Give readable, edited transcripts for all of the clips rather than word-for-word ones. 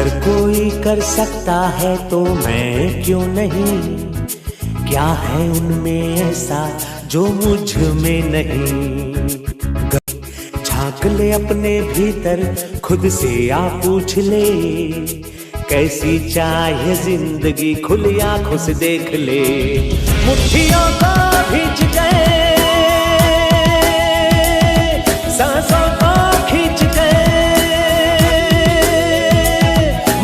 अगर कोई कर सकता है तो मैं क्यों नहीं, क्या है उनमें ऐसा जो मुझ में नहीं। झांक ले अपने भीतर खुद से आ पूछ ले, कैसी चाहे जिंदगी खुली आंखों से देख ले। मुट्ठियों को भींच गए, सांसों को खींच गए,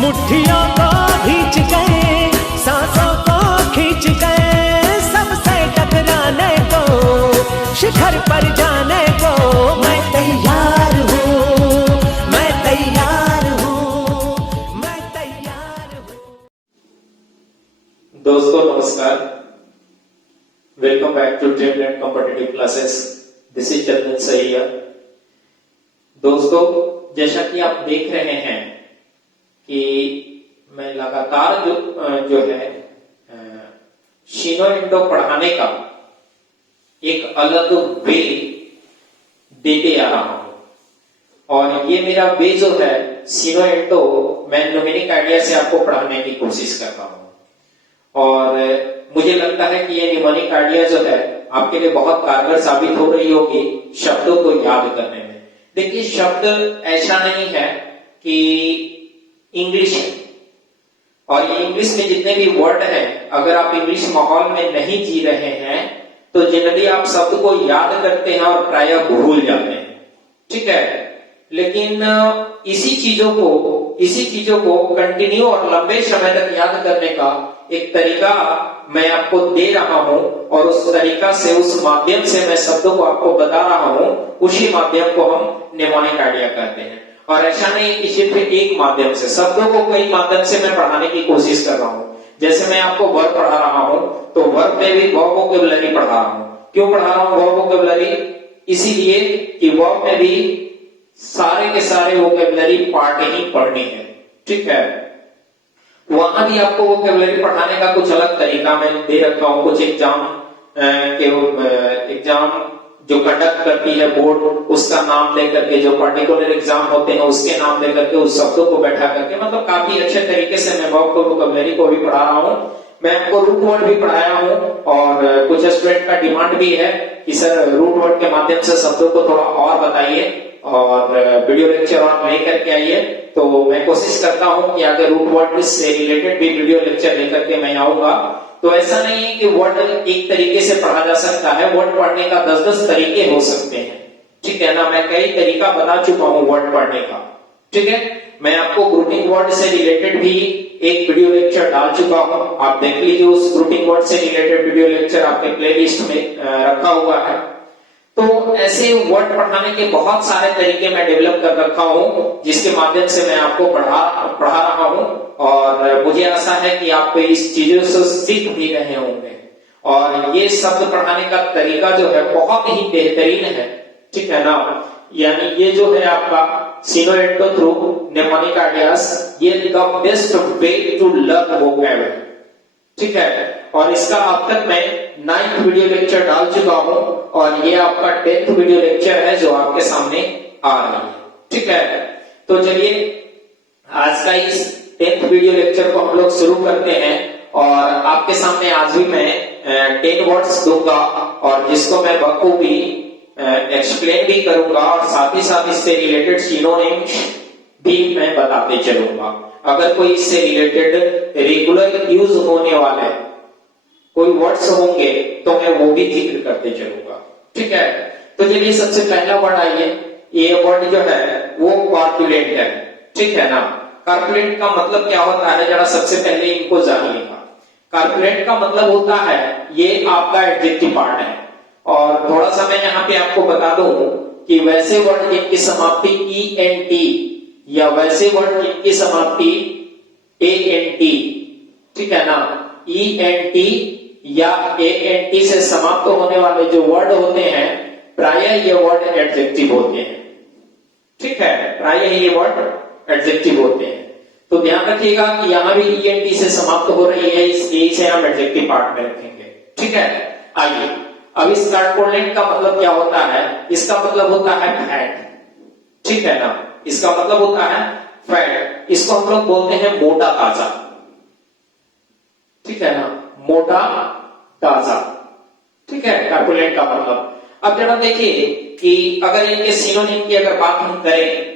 मुट्ठियों को भींच गए, सांसों को खींच गए, सबसे टकराने को, शिखर पर जाने को मैं तैयार हूँ, मैं तैयार हूँ, मैं तैयार हूँ। दोस्तों नमस्कार, welcome back to Dreamland competitive classes. This is Chandan Saiya. दोस्तों, जैसा कि आप देख रहे हैं कि मैं लगातार जो है शिनो इंडो पढ़ाने का एक अलग वे देते आ रहा हूं, और ये मेरा वे जो है शिनो इंडो मैं न्यूमेरिक आइडिया से आपको पढ़ाने की कोशिश कर रहा हूं। और मुझे लगता है कि ये न्यूमेरिक आइडिया जो है आपके लिए बहुत कारगर साबित हो रही होगी शब्दों को याद करने में। देखिए, शब्द ऐसा नहीं है कि इंग्लिश है, और ये इंग्लिश में जितने भी वर्ड हैं, अगर आप इंग्लिश माहौल में नहीं जी रहे हैं तो जनरली आप शब्द को याद करते हैं और प्रायः भूल जाते हैं, ठीक है। लेकिन इसी चीजों को कंटिन्यू और लंबे समय तक याद करने का एक तरीका मैं आपको दे रहा हूं, और उस तरीका से, उस माध्यम से मैं शब्दों को आपको बता रहा हूं, उसी माध्यम को हम निमोनिक आइडिया कहते हैं। और ऐसा नहीं कि सिर्फ एक माध्यम से, शब्दों को कई माध्यम से मैं पढ़ाने की कोशिश कर रहा हूं। जैसे मैं आपको वर्ब पढ़ा रहा हूं, तो वर्ब में भी वर्ब वोकैबुलरी पढ़ा रहा हूं। क्यों पढ़ा रहा हूं वर्ब वोकैबुलरी? इसीलिए कि वर्ब में भी सारे के सारे वोकैबुलरी पार्ट ही पढ़नी है, ठीक है। वहां भी आपको वोकैबुलरी पढ़ाने का कुछ अलग तरीका मैं दे रखा हूं। कुछ एग्जाम जो कंडक्ट करती है बोर्ड, उसका नाम लेकर के, जो पर्टिकुलर एग्जाम होते हैं उसके नाम लेकर के, उस शब्दों को बैठा करके, मतलब काफी अच्छे तरीके से मैं वोकैबुलरी को भी पढ़ा रहा हूं। मैं आपको रूट वर्ड भी पढ़ाया हूं, और कुछ स्टूडेंट का डिमांड भी है कि सर रूट वर्ड के माध्यम से शब्दों को थोड़ा और बताइए और वीडियो लेक्चर और लेकर के आइए। तो मैं कोशिश करता हूं कि अगर रूट वर्ड से रिलेटेड भी वीडियो लेक्चर लेकर के मैं आऊंगा। तो ऐसा नहीं है कि वर्ड एक तरीके से पढ़ा जा सकता है, वर्ड पढ़ने का 10-10 तरीके हो सकते हैं, ठीक है ना। मैं कई तरीका बता चुका हूं वर्ड पढ़ने का, ठीक है। मैं आपको ग्रुपिंग वर्ड से रिलेटेड भी एक वीडियो लेक्चर डाल चुका हूं, आप देख लीजिए। उस ग्रुपिंग वर्ड से रिलेटेड वीडियो लेक्चर आपके प्लेलिस्ट में रखा हुआ है। तो ऐसे वर्ड पढ़ाने के बहुत सारे तरीके मैं डेवलप कर रखा हूं, जिसके माध्यम से मैं आपको पढ़ा रहा हूं, और मुझे आशा है कि आप इस चीजों से सीख भी रहे होंगे। और ये शब्द पढ़ाने का तरीका जो है बहुत ही बेहतरीन है, ठीक है ना। यानी ये जो है आपका शिनो इंडो थ्रू निमोनिक आइडियाज, ये the best way to learn vocabulary, ठीक है। और इसका अब तक मैं 9th वीडियो लेक्चर डाल चुका हूं, और ये आपका 10th वीडियो लेक्चर है जो आपके सामने आ रही है, ठीक है। तो चलिए आज का इस 10th वीडियो लेक्चर को हम लोग शुरू करते हैं। और आपके सामने आज भी मैं 10 वर्ड्स दूंगा, और जिसको मैं बखूबी एक्सप्लेन भी करूंगा, और साथ ही साथ इससे रिलेटेड सिनोनिम्स भी मैं बताते चलूंगा। अगर कोई इससे रिलेटेड रेगुलर यूज होने वाले कोई वर्ड्स होंगे तो मैं वो भी जिक्र करते चलूंगा, ठीक है। तो चलिए सबसे पहला वर्ड आइए, ये वर्ड जो है वो कॉर्पुलेंट है, ठीक है ना। कॉर्पुलेंट का मतलब क्या होता है, जरा सबसे पहले इनको जानिएगा। कॉर्पुलेंट का मतलब होता है, ये आपका एडजेक्टिव पार्ट है। और थोड़ा सा मैं यहाँ पे आपको बता दूं कि वैसे वर्ड जिनकी समाप्ति ENT, या वैसे वर्ड जिनकी समाप्ति ANT, ठीक है ना, ENT या ANT से समाप्त होने वाले जो वर्ड होते हैं, प्रायः ये वर्ड एडजेक्टिव होते हैं, ठीक है। प्रायः ये वर्ड एडजेक्टिव होते हैं। तो ध्यान रखिएगा कि यहां भी ENT से समाप्त हो रही है, इसलिए इसे हम एडजेक्टिव पार्ट में रखेंगे, ठीक है। आइए अब इस कॉर्पुलेंट का मतलब क्या होता है? इसका मतलब होता है फैट, ठीक है ना। इसका मतलब होता है फैट, इसको हम लोग बोलते हैं मोटा ताजा, ठीक है ना, मोटा ताजा, ठीक है, कार्पुलेंट का मतलब। अब जरा देखिए कि अगर इनके सिनोनिम की अगर बात हम करें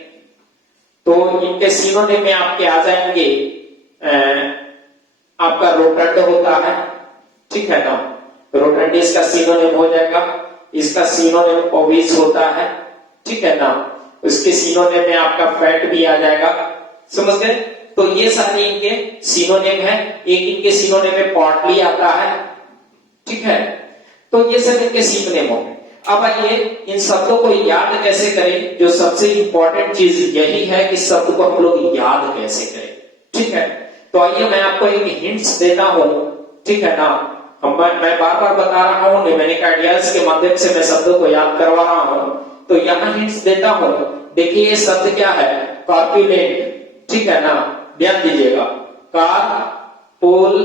तो इनके सिनोनिम में आपके आ जाएंगे, आपका रोटंड होता है, ठीक है ना, रोटंड इसका सिनोनिम हो जाएगा। इसका सिनोनिम ओबीस होता है, ठीक है ना, उसके सिनोनिम में आपका फैट भी आ जाएगा, समझ गए। तो ये सारे इनके सिनोनिम है। एक इनके सिनोनिम में पॉर्टली आता है, ठीक है, तो ये सब इनके सिनोनिम हो गए। अब आइए इन शब्दों को याद कैसे करें। जो सबसे इंपॉर्टेंट चीज यही है कि शब्द को हम लोग याद कैसे करें, ठीक है। तो आइए मैं आपको एक हिंट्स देता हूं, ठीक है ना। मैं बार बार बता रहा हूं, न्यूमेरिक आइडियाज के माध्यम से मैं शब्दों को याद करवा रहा हूं। तो यहां हिंट्स देता हूं। देखिए ये शब्द क्या है, कॉर्पुलेंट, ठीक है ना, ध्यान दीजिएगा, कार्पुलेंट।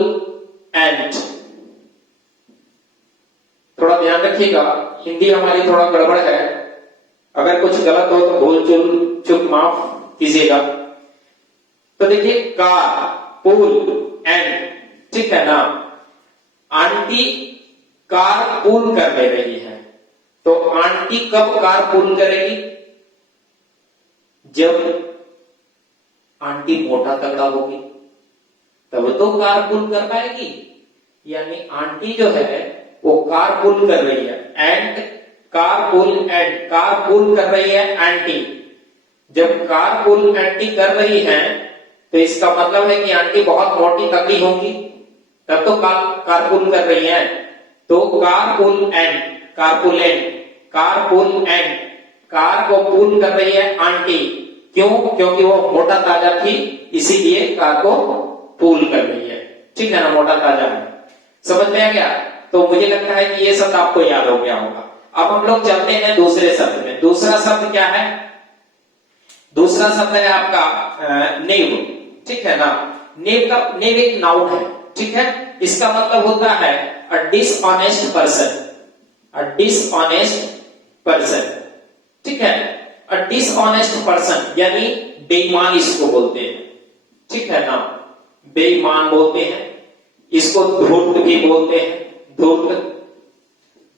थोड़ा ध्यान रखिएगा, हिंदी हमारी थोड़ा गड़बड़ है, अगर कुछ गलत हो तो भूल चूक माफ कीजिएगा। तो देखिए कार्पुलेंट, ठीक है ना, आंटी कारपूल कर ले रही है। तो आंटी कब कारपूल करेगी, जब आंटी मोटा तगड़ा होगी तब तो कारपूल कर पाएगी। यानी आंटी जो है वो कारपूल कर रही है, एंड कारपूल कर रही है आंटी। जब कारपूल आंटी कर रही है तो इसका मतलब है कि आंटी बहुत मोटी तगड़ी होंगी, तब तो कारपूल कर रही है। तो कारपुलेंट, कार को पूल कर रही है आंटी, क्यों, क्योंकि वो मोटा ताजा थी, इसीलिए कार को पूल कर रही है, ठीक है ना, मोटा ताजा है। समझ में आ गया। तो मुझे लगता है कि ये शब्द आपको याद हो गया होगा। अब हम लोग चलते हैं दूसरे शब्द में। दूसरा शब्द क्या है, दूसरा शब्द है आपका नेव, ठीक है ना। नेव एक नाउन है, ठीक है। इसका मतलब होता है अ डिसऑनेस्ट पर्सन, अ डिसऑनेस्ट पर्सन, ठीक है। अ डिसऑनेस्ट पर्सन यानी बेईमान इसको बोलते हैं, ठीक है ना, बेईमान बोलते हैं इसको, धूर्त भी बोलते हैं, धूर्त,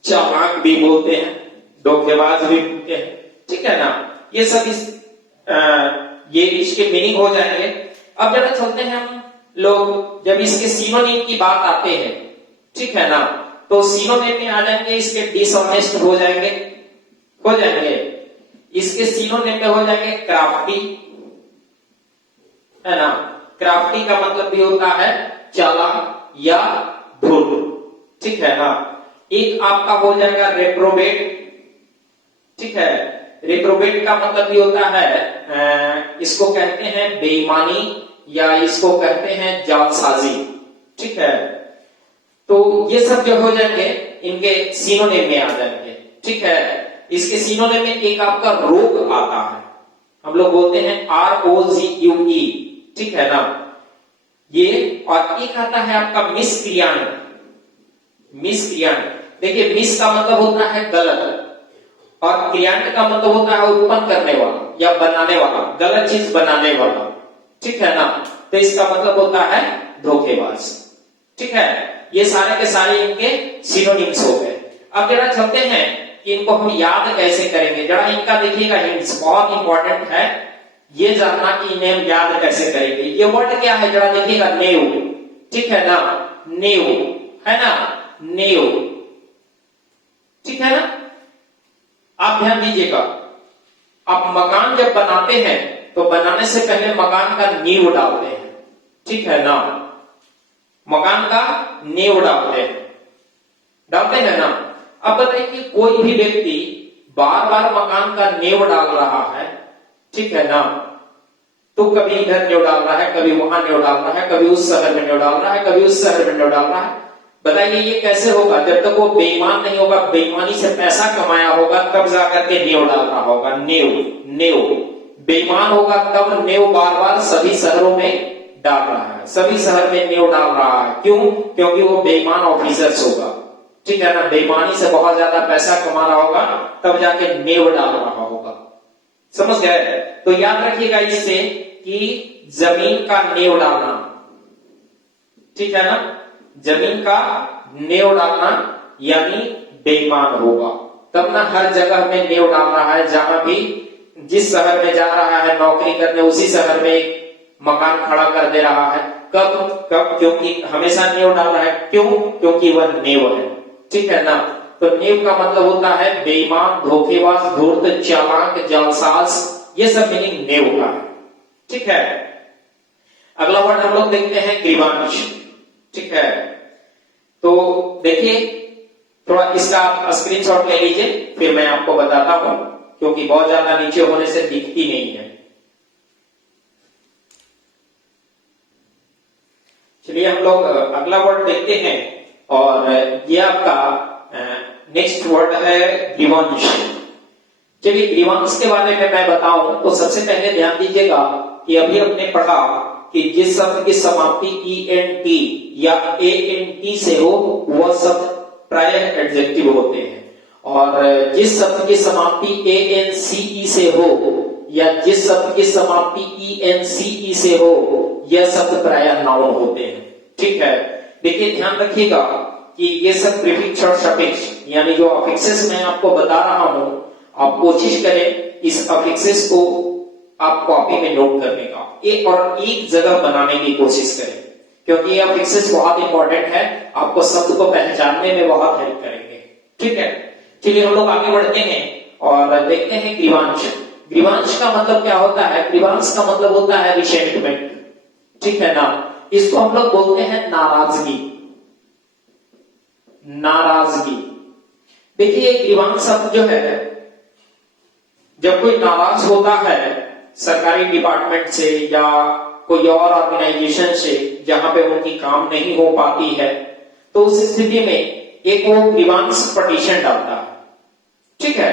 चालाक भी बोलते हैं, धोखेबाज भी बोलते हैं, ठीक है ना। ये सब ये इसके मीनिंग हो जाएंगे। अब जरा चलते हैं हम लोग, जब इसके सिनोनिम की बात आते हैं, ठीक है ना, तो सिनोनिम में आ जाएंगे इसके डिसऑनेस्ट हो जाएंगे, इसके सिनोनिम में हो जाएंगे क्राफ्टी, है ना। क्राफ्टी का मतलब भी होता है चालाक या धूर्त, ठीक है ना। एक आपका हो जाएगा रेप्रोबेट, ठीक है। रेप्रोबेट का मतलब भी होता है, इसको कहते हैं बेईमानी या इसको कहते हैं जालसाजी, ठीक है। तो ये सब जो हो जाएंगे इनके सिनोनिम में आ जाएंगे, ठीक है। इसके सिनोनिम में एक आपका रोग आता है, हम लोग बोलते हैं ROGUE, ठीक है ना, ये। और एक आता है आपका मिसक्रियांट, मिसक्रियांट। देखिए मिस का मतलब होता है गलत, और क्रियांट का मतलब होता है उत्पन्न करने वाला या बनाने वाला, गलत चीज बनाने वाला, ठीक है ना। तो इसका मतलब होता है धोखेबाज, ठीक है। ये सारे के सारे इनके सिनोनिम्स हो गए। अब जरा चलते हैं कि इनको हम याद कैसे करेंगे। जरा इनका देखिएगा, हिंट्स बहुत इंपॉर्टेंट है, ये जानना कि इन्हें हम याद कैसे करेंगे। ये वर्ड क्या है, जरा देखिएगा, नेव, ठीक है ना, नेव, है ना, नेव, ठीक है ना। आप ध्यान दीजिएगा, आप मकान जब बनाते हैं तो बनाने से पहले मकान का नींव डालते हैं, ठीक है ना, मकान का नींव डालते हैं ना। अब बताइए कि कोई भी व्यक्ति बार बार मकान का नींव डाल रहा है, ठीक है ना, तो कभी इधर नींव डाल रहा है, कभी वहां नींव डाल रहा है, कभी उस शहर में नींव डाल रहा है, कभी उस शहर में नींव डाल रहा है। बताइए ये कैसे होगा, जब तक वो बेईमान नहीं होगा, बेईमानी से पैसा कमाया होगा, तब जाकर के नींव डाल रहा होगा, नींव बेईमान होगा तब नींव बार बार सभी शहरों में डाल रहा है, सभी शहर में नींव डाल रहा है। क्यों, क्योंकि वो बेईमान ऑफिसर्स होगा, ठीक है ना, बेईमानी से बहुत ज्यादा पैसा कमा रहा होगा, तब जाके नींव डाल रहा होगा, समझ गए। तो याद रखिएगा इससे कि जमीन का नेव डालना, ठीक है ना, जमीन का नेव डालना यानी बेईमान होगा। तब ना हर जगह में नेव डाल रहा है, जहां भी जिस शहर में जा रहा है नौकरी करने उसी शहर में एक मकान खड़ा कर दे रहा है। कब कब? क्योंकि हमेशा नेव डाल रहा है। क्यों? क्योंकि वह नेव है, ठीक है ना। तो नेव का मतलब होता है बेईमान, धोखेबाज, धूर्त, चालाक, जालसाज, ये सब मीनिंग नेव का है, ठीक है। अगला वर्ड हम लोग देखते हैं ग्रीवांश, ठीक है। तो देखिए थोड़ा इसका स्क्रीनशॉट ले लीजिए, फिर मैं आपको बताता हूं, क्योंकि बहुत ज्यादा नीचे होने से दिखती नहीं है। चलिए हम लोग अगला वर्ड देखते हैं, और ये आपका नेक्स्ट वर्ड है ग्रीवांश। चलिए ग्रीवांश के बारे में मैं बताऊं तो सबसे पहले ध्यान दीजिएगा कि अभी हमने पढ़ा कि जिस शब्द की समाप्ति ENT या ANT से हो वह शब्द प्रायः एडजेक्टिव होते हैं, और जिस शब्द की समाप्ति ANCE से हो या जिस शब्द की समाप्ति ENCE से हो यह शब्द प्रायः नाउन होते हैं, ठीक है। देखिए ध्यान रखिएगा कि ये सब प्रीफिक्स और सफिक्स यानी जो अफिक्सेस मैं आपको बता रहा हूं, आप कोशिश करें इस अफिक्सेस को आप कॉपी में नोट करने का, एक और एक जगह बनाने की कोशिश करें, क्योंकि ये अफिक्सेस बहुत इंपॉर्टेंट है, आपको शब्द को पहचानने में बहुत हेल्प करेंगे, ठीक है। चलिए हम लोग आगे बढ़ते हैं और देखते हैं ग्रीवांश। ग्रीवांश का मतलब क्या होता है? ग्रीवांश का मतलब होता है रिसेंटमेंट, ठीक है ना। इसको हम लोग बोलते हैं नाराजगी, नाराजगी। देखिए ग्रीवांश शब्द जो है, जब कोई नाराज होता है सरकारी डिपार्टमेंट से या कोई और ऑर्गेनाइजेशन से जहां पे उनकी काम नहीं हो पाती है, तो उस स्थिति में एक वो ग्रीवांस पटिशन डालता है, ठीक है।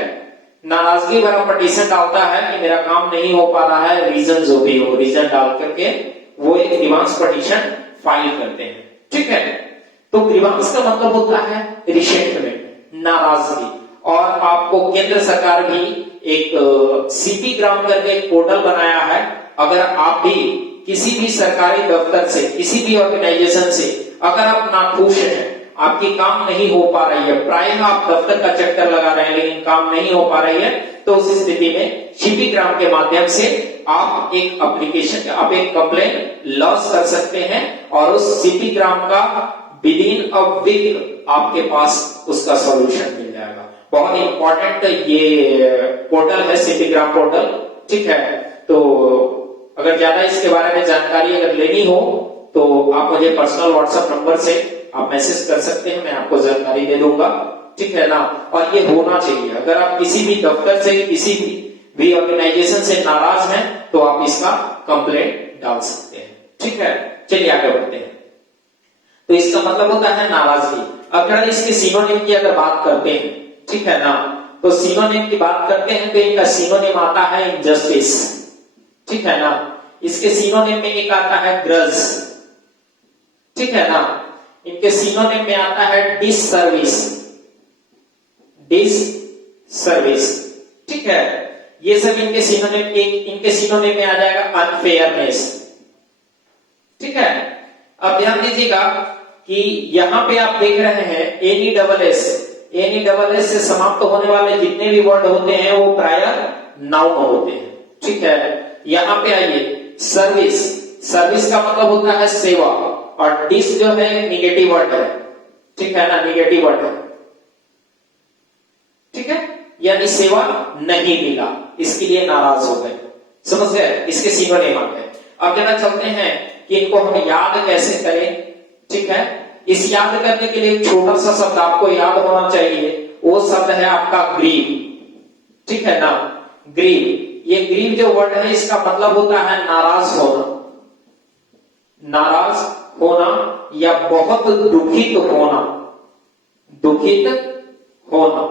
नाराजगी भरा पटिशन डालता है कि मेरा काम नहीं हो पा रहा है, रीजन जो भी हो, रीजन डाल करके वो एक ग्रीवांस पटिशन फाइल करते हैं, ठीक है। तो ग्रीवांस का मतलब होता है रिसेंटमेंट, नाराजगी। और आपको केंद्र सरकार भी एक CP ग्राम करके एक पोर्टल बनाया है। अगर आप भी किसी भी सरकारी दफ्तर से, किसी भी ऑर्गेनाइजेशन से अगर आप नाखुश हैं, आपकी काम नहीं हो पा रही है, प्रायः आप दफ्तर का चक्कर लगा रहे हैं लेकिन काम नहीं हो पा रही है, तो उस स्थिति में CP ग्राम के माध्यम से आप एक एप्लीकेशन, आप एक कंप्लेन लॉन्च कर सकते हैं, और उस CP ग्राम का विदिन अ वीक आपके पास उसका सॉल्यूशन मिल जाएगा। बहुत इंपॉर्टेंट ये पोर्टल है CP ग्राम पोर्टल, ठीक है। तो अगर ज्यादा इसके बारे में जानकारी अगर लेनी हो तो आप मुझे पर्सनल व्हाट्सएप नंबर से आप मैसेज कर सकते हैं, मैं आपको जानकारी दे दूंगा, ठीक है ना। और ये होना चाहिए, अगर आप किसी भी दफ्तर से, किसी भी ऑर्गेनाइजेशन से नाराज हैं तो आप इसका कंप्लेंट डाल सकते हैं, ठीक है। चलिए आगे बढ़ते हैं। तो इसका मतलब होता है नाराजगी। अगर इसके सिनोनिम की अगर बात करते हैं, ठीक है ना, तो सिनोनिम की बात करते हैं तो इनका सिनोनिम आता है इनजस्टिस, ठीक है ना। इसके सिनोनिम में एक आता है ग्रज, ठीक है ना। इनके सिनोनिम में आता है डिससर्विस, डिससर्विस, ठीक है। ये सब इनके सिनोनिम में आ जाएगा अनफेयरनेस, ठीक है। अब ध्यान दीजिएगा कि यहां पे आप देख रहे हैं एनी डबल एस से समाप्त होने वाले जितने भी वर्ड होते हैं वो प्रायः नाउन होते हैं, ठीक है। यहां पे आइए, सर्विस, सर्विस का मतलब होता है सेवा, और डिस जो है निगेटिव वर्ड है, ठीक है ना, निगेटिव वर्ड है, ठीक है। यानी सेवा नहीं मिला, इसके लिए नाराज हो गए, समझ गए, इसके सिनोनिम आ गए। अब जरा चलते हैं कि इनको हम याद कैसे करें, ठीक है। इस याद करने के लिए एक छोटा सा शब्द आपको याद होना चाहिए, वो शब्द है आपका ग्रीव, ठीक है ना, ग्रीव। ये ग्रीव जो वर्ड है इसका मतलब होता है नाराज होना, नाराज होना या बहुत दुखित होना, दुखित होना,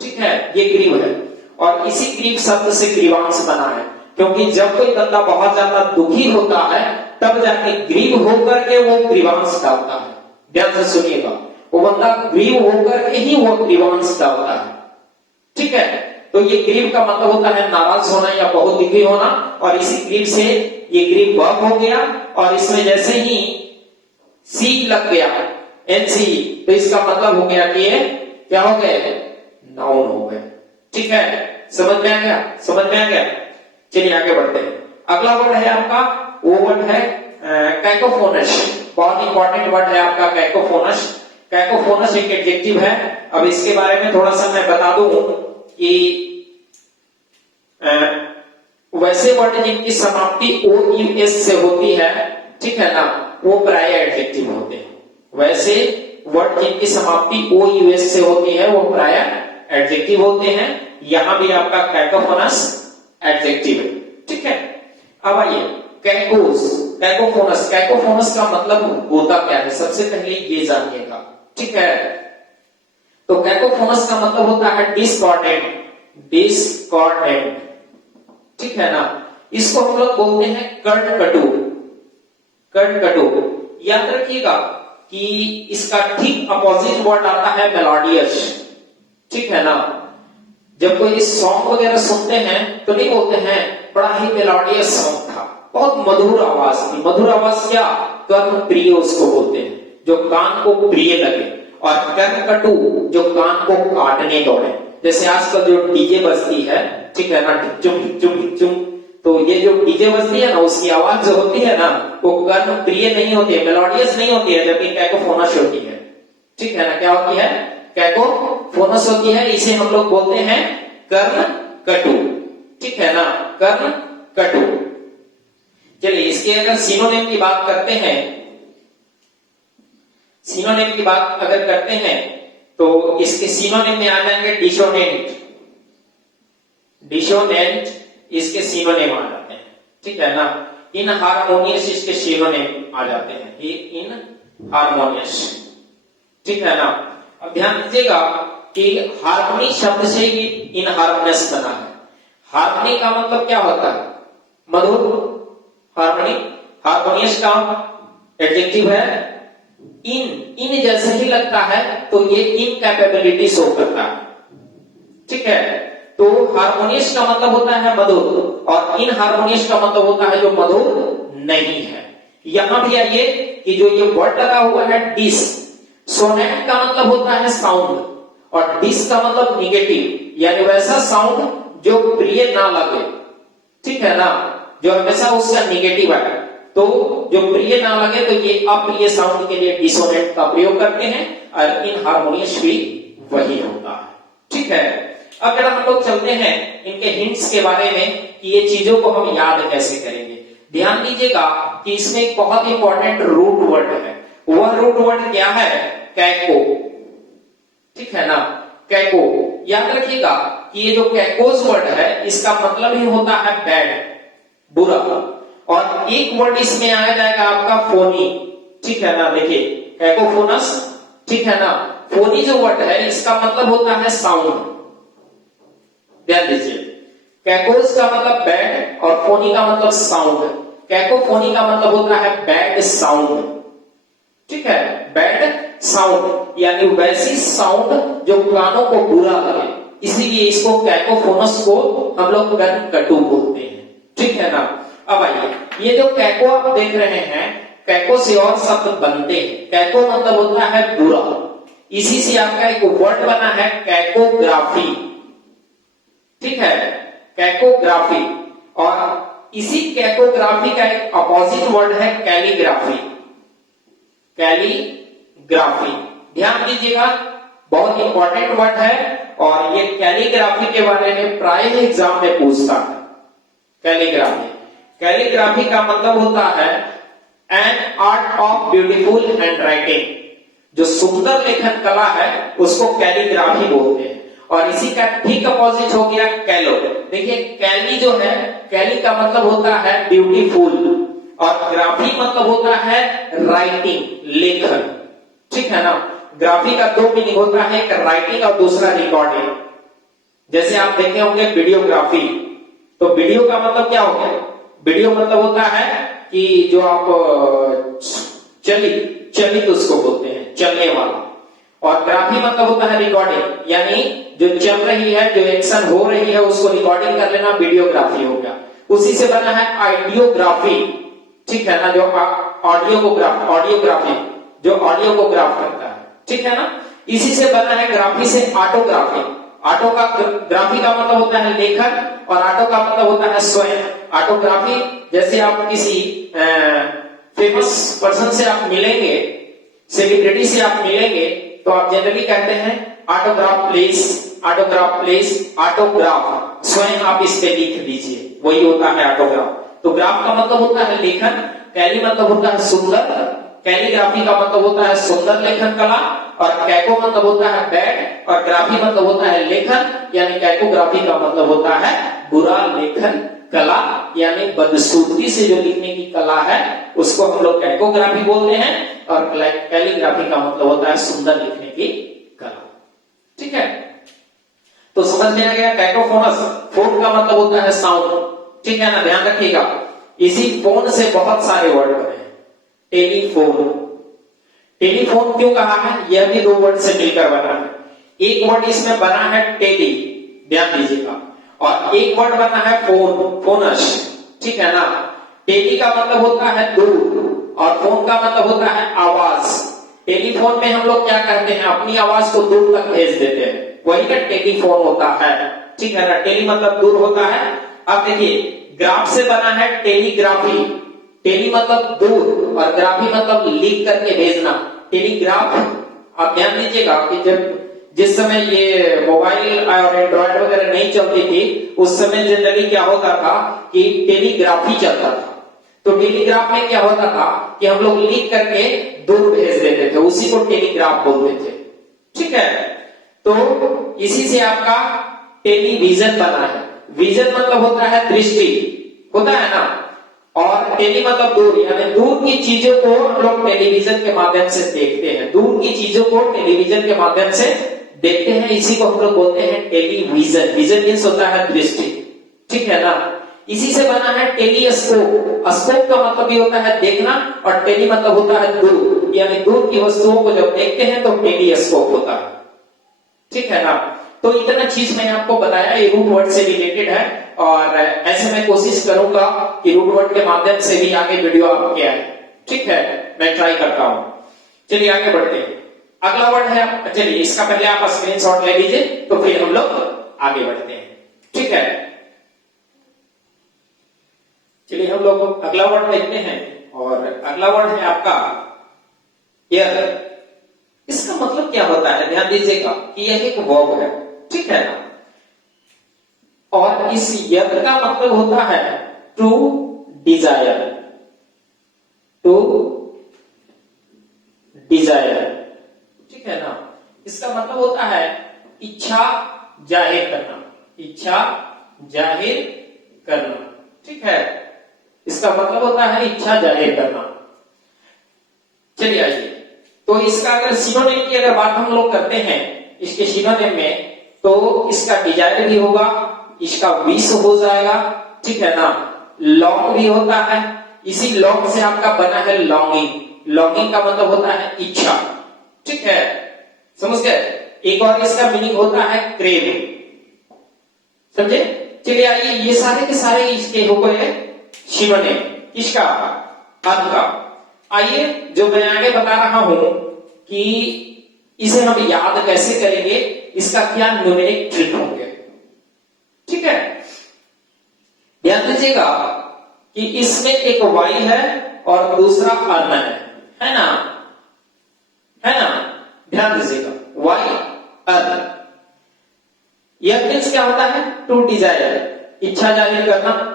ठीक है, ये ग्रीव है। और इसी ग्रीव शब्द से ग्रीवांश बना है, क्योंकि जब कोई बंदा बहुत ज्यादा दुखी होता है तब जाके ग्रीव होकर के वो ग्रीवांश डालता है। ध्यान से सुनिएगा, वो बंदा ग्रीव होकर के ही वो ग्रीवांश डालता है, ठीक है। तो ये ग्रीव का मतलब होता है नाराज होना या बहुत दुखी होना, और इसी ग्रीव से ये ग्रीव वर्ब हो गया, और इसमें जैसे ही सी लग गया एनसी, तो इसका मतलब हो गया कि ये क्या हो गए, नाउन हो गए। ठीक है, समझ में आ गया, समझ में आ गया। चलिए आगे बढ़ते हैं। अगला वर्ड है आपका, वो वर्ड है कैकोफोनस। बहुत इंपॉर्टेंट वर्ड है आपका कैकोफोनस। कैकोफोनस एक एडजेक्टिव है। अब इसके बारे में थोड़ा सा मैं बता दूं कि वैसे वर्ड जिनकी समाप्ति ओ यू एस से होती है, ठीक है ना, वो प्राय एडजेक्टिव होते हैं। वैसे वर्ड जिनकी समाप्ति ओ यू एस से होती है वो प्राय एडजेक्टिव होते हैं। यहां भी आपका कैकोफोनस एडजेक्टिव है। ठीक है, अब आइए कैकोस, कैकोफोनस। कैकोफोनस का मतलब होता क्या है, सबसे पहले ये जानिएगा। ठीक है, तो कैकोफोनस का मतलब होता है डिस्कॉर्डेंट, डिस्कॉर्डेंट। ठीक है ना, इसको हम लोग बोलते हैं कर्णकटु, कर्णकटु। याद रखिएगा कि इसका ठीक अपोजिट वर्ड आता है मेलोडियस। ठीक है ना, जब कोई सॉन्ग वगैरह सुनते हैं तो नहीं बोलते हैं बड़ा ही मेलोडियस सॉन्ग था, बहुत मधुर आवाज थी। मधुर आवाज क्या, कर्म प्रिय उसको बोलते हैं, जो कान को प्रिय लगे। और कर्णकटु जो कान को काटने दौड़े। जैसे आजकल जो डीजे बजती है, ठीक है ना, ढिचुम ढिचुम ढिचुम, तो ये जो डीजे बजती है ना, उसकी आवाज जो होती है ना, वो कर्म प्रिय नहीं होती है, मेलोडियस नहीं होती है, जबकि कैकोफोनस होती है। ठीक है ना, क्या होती है, कैकोफोनस होती है। इसे हम लोग बोलते हैं कर्णकटु। ठीक है ना, कर्णकटु। चलिए इसके अगर सिनोनिम की बात करते हैं, सिनोनिम की बात अगर करते हैं तो इसके सिनोनिम में आ जाएंगे डिसोनेंट, डिसोनेंट इसके सिनोनिम आ जाते हैं। ठीक है ना, इनहार्मोनियस इसके सिनोनिम आ जाते हैं, इनहार्मोनियस। ठीक है ना, अब ध्यान दीजिएगा कि हार्मोनी शब्द से ही इनहार्मोनियस बना है। हार्मोनी का मतलब क्या होता है, मधुर। हार्मोनी, हार्मोनियस का एडजेक्टिव है इन, इन जैसे ही लगता है तो ये इनकैपेबिलिटी शो करता है। ठीक है, तो हार्मोनियस का मतलब होता है मधुर, और इनहार्मोनियस का मतलब होता है जो मधुर नहीं है। यहां भी आइए कि जो ये वर्ड लगा हुआ है डिस, सोनेट का मतलब होता है साउंड, और डिस का मतलब निगेटिव, यानी वैसा साउंड जो प्रिय ना लगे। ठीक है ना, जो हमेशा उसका निगेटिव है, तो जो प्रिय ना लगे तो ये अप्रिय साउंड के लिए डिसोनेंट का प्रयोग करते हैं, और इनहार्मोनियस भी वही होता है। ठीक है, अब जरा हम लोग चलते हैं इनके हिंट्स के बारे में कि ये चीजों को हम याद कैसे करेंगे। ध्यान दीजिएगा कि इसमें एक बहुत इंपॉर्टेंट रूट वर्ड है। वह रूट वर्ड क्या है, कैको। ठीक है ना, कैको। याद रखिएगा कि ये जो कैकोस वर्ड है इसका मतलब ही होता है बैड, बुरा। और एक वर्ड इसमें आ जाएगा आपका फोनी। ठीक है ना, देखिए कैकोफोनस। ठीक है ना, फोनी जो वर्ड है इसका मतलब होता है साउंड। ध्यान दीजिए, कैकोस का मतलब बैड और फोनी का मतलब साउंड। कैकोफोनी का मतलब होता है बैड साउंड। ठीक है, बैड साउंड यानी वैसी साउंड जो कानों को बुरा लगे, इसीलिए इसको कैकोफोनस को हम लोग कर्णकटु बोलते हैं। ठीक है ना, अब आइए ये जो कैको आप देख रहे हैं, कैको से और शब्द बनते हैं। कैको मतलब होता है बुरा, इसी से आपका एक वर्ड बना है कैकोग्राफी। ठीक है, कैकोग्राफी। और इसी कैकोग्राफी का एक अपोजिट वर्ड है कैलीग्राफी, कैलीग्राफी। ध्यान दीजिएगा, बहुत इंपॉर्टेंट वर्ड है, और ये कैलीग्राफी के बारे में प्राय एग्जाम में पूछता है। कैलीग्राफी, कैलीग्राफी का मतलब होता है an art of beautiful handwriting. जो सुंदर लेखन कला है उसको कैलीग्राफी बोलते हैं। और इसी का ठीक अपोजिट हो गया कैलो। देखिए कैली जो है, कैली का मतलब होता है ब्यूटीफुल, और ग्राफी मतलब होता है राइटिंग, लेखन। ठीक है ना, ग्राफी का दो मीनिंग होता है, एक राइटिंग और दूसरा रिकॉर्डिंग। जैसे आप देखे होंगे वीडियोग्राफी, तो वीडियो का मतलब क्या हो गया, वीडियो मतलब होता है कि जो आप चलित उसको बोलते हैं, चलने वाला। और ग्राफी मतलब होता है रिकॉर्डिंग, यानी जो चल रही है, जो एक्शन हो रही है उसको रिकॉर्डिंग कर लेना, वीडियोग्राफी हो गया। उसी से बना है आइडियोग्राफी, ठीक है ना, जो ऑडियोग्राफी, जो ऑडियो को ग्राफ करता है, ठीक है ना। इसी से बना है ग्राफी से ऑटोग्राफी। ऑटो का ग्राफी का मतलब होता है लेखन और ऑटो का मतलब होता है स्वयं। ऑटोग्राफी जैसे आप किसी फेमस पर्सन से आप मिलेंगे, सेलिब्रिटी से आप मिलेंगे, तो आप जनरली कहते हैं autograph please, autograph please, autograph स्वयं आप इस पे लिख दीजिए, वही होता है ऑटोग्राफ। तो ग्राफ का मतलब होता है लेखन, कैली मतलब होता है सुंदर, कैलीग्राफी का मतलब होता है सुंदर लेखन कला, और कैको मतलब होता है बैड, और ग्राफी मतलब होता है लेखन, यानी कैकोग्राफी का मतलब होता है बुरा लेखन कला, यानी बदसूरती से जो लिखने की कला है उसको हम लोग कैकोग्राफी बोलते हैं, और कैलीग्राफी का मतलब होता है सुंदर लिखने की कला, ठीक है। तो समझ में आ गया। कैकोफोनस, फोन का मतलब होता है साउंड, ठीक है ना, ध्यान रखिएगा। इसी फोन से बहुत सारे वर्ड बने हैं। टेलीफोन, टेलीफोन क्यों कहा है, यह भी दो वर्ड से मिलकर बना है। एक वर्ड इसमें बना है टेली, ध्यान दीजिएगा, और एक वर्ड बना है फोन, फोनस, ठीक है ना। टेली का मतलब होता है दूर और फोन का मतलब होता है आवाज। टेलीफोन में हम लोग क्या करते हैं, अपनी आवाज को दूर तक भेज देते हैं, वही का टेलीफोन होता है, ठीक है ना। टेली मतलब दूर होता है। अब देखिए, ग्राफ से बना है टेलीग्राफी, टेली मतलब दूर और ग्राफी मतलब लिख करके भेजना, टेलीग्राफ। आप ध्यान दीजिएगा कि जब जिस समय ये मोबाइल और एंड्रॉइड वगैरह नहीं चलती थी, उस समय जनरली क्या होता था कि टेलीग्राफी चलता था। तो टेलीग्राफ में क्या होता था कि हम लोग लिख करके दूर भेज देते थे, उसी को टेलीग्राफ बोलते थे, ठीक है। तो इसी से आपका टेलीविजन बना है। विजन मतलब होता है दृष्टि, होता है ना, और टेली मतलब दूर, यानी दूर की चीजों को हम लोग टेलीविजन के माध्यम से देखते हैं, दूर की चीजों को टेलीविजन के माध्यम से देखते हैं, इसी को हम लोग बोलते हैं टेलीविजन। विजन मींस होता है दृष्टि, ठीक है ना। इसी से बना है टेलीस्कोप, स्कोप का मतलब भी होता है देखना, और टेली मतलब होता है दूर, यानी दूर की वस्तुओं को जब देखते हैं तो टेलीस्कोप होता है, ठीक है ना। तो इतना चीज मैंने आपको बताया, ये रूट वर्ड से रिलेटेड है, और ऐसे मैं कोशिश करूंगा कि रूट वर्ड के माध्यम से भी आगे वीडियो आपके आए, ठीक है, मैं ट्राई करता हूं। चलिए आगे बढ़ते हैं। अगला वर्ड है, चलिए इसका पहले आप स्क्रीनशॉट ले लीजिए, तो फिर हम लोग आगे बढ़ते हैं, ठीक है। चलिए हम लोग अगला वर्ड देखते हैं, और अगला वर्ड है आपका ईयर। इसका मतलब क्या होता है, ध्यान दीजिएगा कि यह एक वर्ब है, ठीक है ना, और इस यज्ञ का मतलब होता है टू डिजायर, टू डिजायर, ठीक है ना। इसका मतलब होता है इच्छा जाहिर करना, इच्छा जाहिर करना, ठीक है। इसका मतलब होता है इच्छा जाहिर करना। चलिए आइए, तो इसका अगर सिनोनिम की अगर बात हम लोग करते हैं, इसके सिनोनिम में, तो इसका डिजायर भी होगा, इसका विश हो जाएगा, ठीक है ना। लॉन्ग भी होता है, इसी लॉन्ग से आपका बना है लॉन्गिंग, लॉन्गिंग का मतलब होता है इच्छा, ठीक है, समझ गए। एक और इसका मीनिंग होता है क्रेव, समझे। चलिए आइए, ये सारे के सारे इसके हो गए सिनोनिम, किसका, अर्थ का। आइए, जो मैं आगे बता रहा हूं कि इसे हम याद कैसे करेंगे, इसका क्या न्यूमेरिक ट्रिक होंगे, ठीक है। ध्यान दीजिएगा कि इसमें एक वाई है और दूसरा अर्ण है ना, है ना, ध्यान दीजिएगा, वाई अर्ण। यह मीन्स क्या होता है, टू डिजायर, इच्छा जाहिर करना।